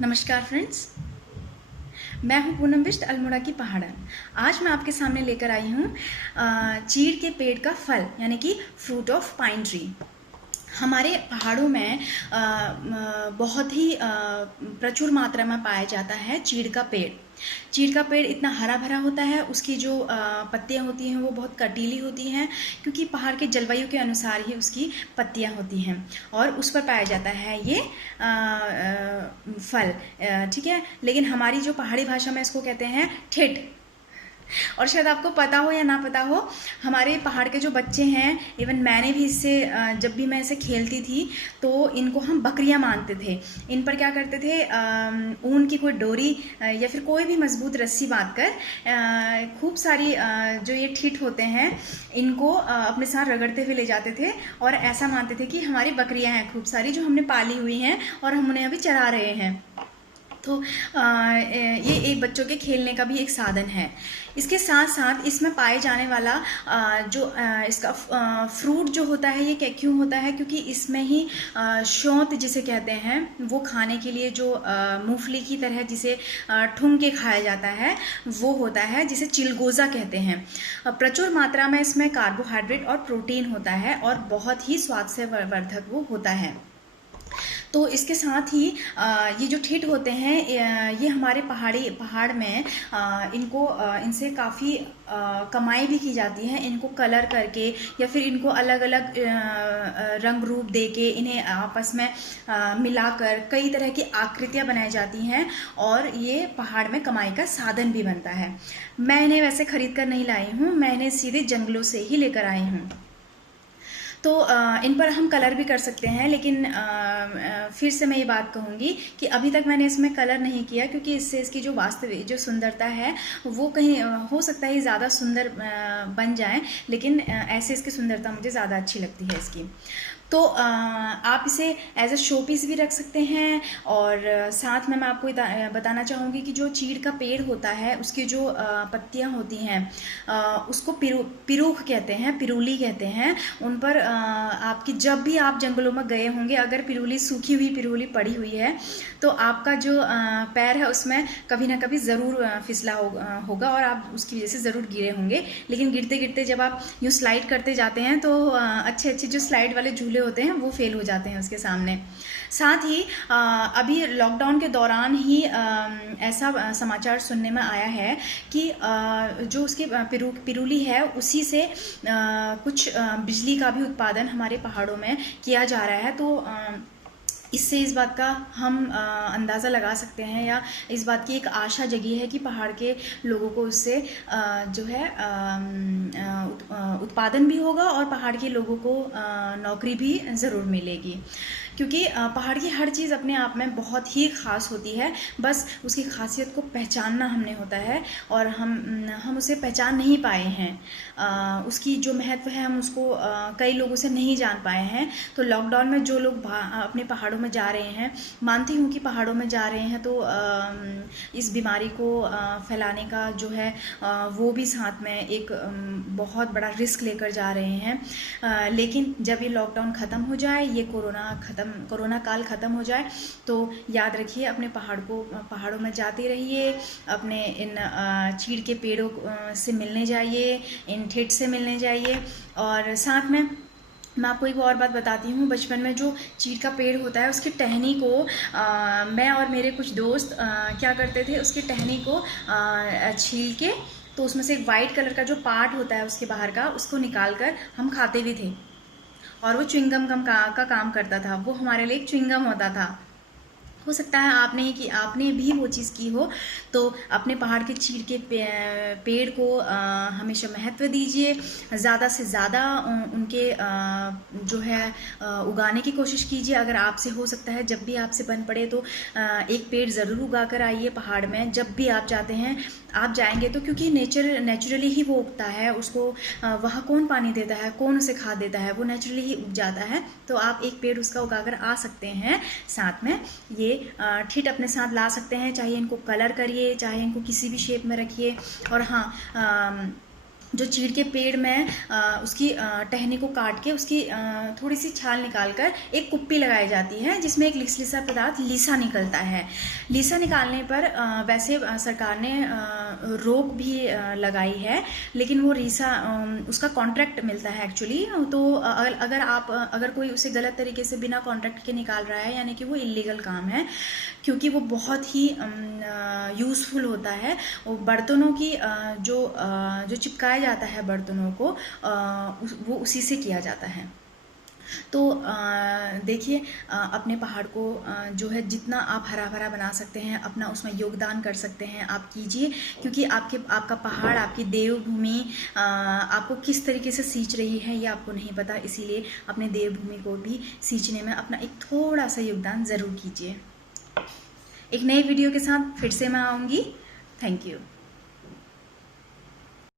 नमस्कार फ्रेंड्स, मैं हूं पूनम बिष्ट अल्मोड़ा की पहाड़न। आज मैं आपके सामने लेकर आई हूं चीड़ के पेड़ का फल यानी कि फ्रूट ऑफ पाइन ट्री। हमारे पहाड़ों में बहुत ही प्रचुर मात्रा में पाया जाता है चीड़ का पेड़। चीड़ का पेड़ इतना हरा भरा होता है, उसकी जो पत्तियां होती हैं वो बहुत कटीली होती हैं, क्योंकि पहाड़ के जलवायु के अनुसार ही उसकी पत्तियां होती हैं और उस पर पाया जाता है ये फल। ठीक है, लेकिन हमारी जो पहाड़ी भाषा में इसको कहते हैं ठेठ। और शायद आपको पता हो या ना पता हो, हमारे पहाड़ के जो बच्चे हैं, इवन मैंने भी इससे जब भी मैं इसे खेलती थी तो इनको हम बकरियां मानते थे। इन पर क्या करते थे, ऊन की कोई डोरी या फिर कोई भी मजबूत रस्सी बांध कर खूब सारी जो ये ठिठ होते हैं इनको अपने साथ रगड़ते हुए ले जाते थे और ऐसा मानते थे कि हमारी बकरियां हैं खूब सारी जो हमने पाली हुई हैं और हम उन्हें अभी चरा रहे हैं। तो ये एक बच्चों के खेलने का भी एक साधन है। इसके साथ साथ इसमें पाए जाने वाला इसका फ्रूट जो होता है, ये क्यों होता है, क्योंकि इसमें ही शौंत जिसे कहते हैं वो खाने के लिए जो मूंगफली की तरह जिसे ठूंग के खाया जाता है वो होता है, जिसे चिलगोजा कहते हैं। प्रचुर मात्रा में इसमें कार्बोहाइड्रेट और प्रोटीन होता है और बहुत ही स्वास्थ्य वर्धक वो होता है। तो इसके साथ ही ये जो ठिठ होते हैं ये हमारे पहाड़ में इनसे काफ़ी कमाई भी की जाती है। इनको कलर करके या फिर इनको अलग अलग रंग रूप दे के इन्हें आपस में मिलाकर कई तरह की आकृतियाँ बनाई जाती हैं और ये पहाड़ में कमाई का साधन भी बनता है। मैं इन्हें वैसे खरीद कर नहीं लाई हूँ, मैं इन्हें सीधे जंगलों से ही लेकर आई हूँ। तो इन पर हम कलर भी कर सकते हैं, लेकिन फिर से मैं ये बात कहूँगी कि अभी तक मैंने इसमें कलर नहीं किया, क्योंकि इससे इसकी जो वास्तविक जो सुंदरता है वो कहीं हो सकता है ज़्यादा सुंदर बन जाए, लेकिन ऐसे इसकी सुंदरता मुझे ज़्यादा अच्छी लगती है इसकी। तो आप इसे एज ए शो पीस भी रख सकते हैं। और साथ में मैं आपको बताना चाहूँगी कि जो चीड़ का पेड़ होता है उसकी जो पत्तियाँ होती हैं उसको पिरूख कहते हैं, पिरूली कहते हैं। उन पर आपकी जब भी आप जंगलों में गए होंगे, अगर पिरूली सूखी हुई पिरूली पड़ी हुई है तो आपका जो पैर है उसमें कभी ना कभी ज़रूर फिसला होगा और आप उसकी वजह से ज़रूर गिरे होंगे। लेकिन गिरते गिरते जब आप यूँ स्लाइड करते जाते हैं तो अच्छे अच्छे जो स्लाइड वाले झूले होते हैं वो फेल हो जाते हैं उसके सामने। साथ ही अभी लॉकडाउन के दौरान ही ऐसा समाचार सुनने में आया है कि जो उसकी पिरूली है उसी से कुछ बिजली का भी उत्पादन हमारे पहाड़ों में किया जा रहा है। तो इससे इस बात का हम अंदाज़ा लगा सकते हैं या इस बात की एक आशा जगी है कि पहाड़ के लोगों को उससे जो है उत्पादन भी होगा और पहाड़ के लोगों को नौकरी भी ज़रूर मिलेगी। क्योंकि पहाड़ की हर चीज़ अपने आप में बहुत ही ख़ास होती है, बस उसकी खासियत को पहचानना हमने होता है और हम उसे पहचान नहीं पाए हैं। उसकी जो महत्व है हम उसको कई लोगों से नहीं जान पाए हैं। तो लॉकडाउन में जो लोग अपने पहाड़ों में जा रहे हैं, मानती हूँ कि पहाड़ों में जा रहे हैं तो इस बीमारी को फैलाने का जो है वो भी साथ में एक बहुत बड़ा रिस्क लेकर जा रहे हैं। लेकिन जब ये लॉकडाउन ख़त्म हो जाए, ये कोरोना काल ख़त्म हो जाए, तो याद रखिए अपने पहाड़ों में जाते रहिए, अपने इन चीड़ के पेड़ों से मिलने जाइए, इन ठेठ से मिलने जाइए। और साथ में मैं आपको एक और बात बताती हूँ, बचपन में जो चीड़ का पेड़ होता है उसकी टहनी को मैं और मेरे कुछ दोस्त क्या करते थे, उसकी टहनी को छील के तो उसमें से एक वाइट कलर का जो पार्ट होता है उसके बाहर का, उसको निकाल कर हम खाते भी थे और वो च्युइंगम का काम करता था। वो हमारे लिए एक च्युइंगम होता था। हो सकता है आपने भी वो चीज़ की हो। तो अपने पहाड़ के चीड़ के पेड़ को हमेशा महत्व दीजिए, ज़्यादा से ज़्यादा उनके जो है उगाने की कोशिश कीजिए। अगर आपसे हो सकता है, जब भी आपसे बन पड़े तो एक पेड़ ज़रूर उगा कर आइए पहाड़ में। जब भी आप जाते हैं, आप जाएंगे तो क्योंकि नेचुरली ही वो उगता है, उसको वहाँ कौन पानी देता है, कौन उसे खाद देता है, वो नेचुरली ही उग जाता है। तो आप एक पेड़ उसका उगाकर आ सकते हैं। साथ में ये ठिठ अपने साथ ला सकते हैं, चाहे इनको कलर करिए, चाहे इनको किसी भी शेप में रखिए। और हाँ, जो चीड़ के पेड़ में उसकी टहनी को काट के उसकी थोड़ी सी छाल निकालकर एक कुप्पी लगाई जाती है, जिसमें एक लिसलिसा पदार्थ लीसा निकलता है। लीसा निकालने पर वैसे सरकार ने रोक भी लगाई है, लेकिन वो रीसा उसका कॉन्ट्रैक्ट मिलता है एक्चुअली। तो अगर कोई उसे गलत तरीके से बिना कॉन्ट्रैक्ट के निकाल रहा है, यानी कि वो इलीगल काम है, क्योंकि वो बहुत ही यूज़फुल होता है। बर्तनों की जो चिपकाया जाता है बर्तनों को, वो उसी से किया जाता है। तो देखिए, अपने पहाड़ को जो है जितना आप हरा भरा बना सकते हैं, अपना उसमें योगदान कर सकते हैं, आप कीजिए। क्योंकि आपका पहाड़, आपकी देवभूमि आपको किस तरीके से सींच रही है ये आपको नहीं पता, इसीलिए अपने देवभूमि को भी सींचने में अपना एक थोड़ा सा योगदान ज़रूर कीजिए। एक नई वीडियो के साथ फिर से मैं आऊँगी। Thank you.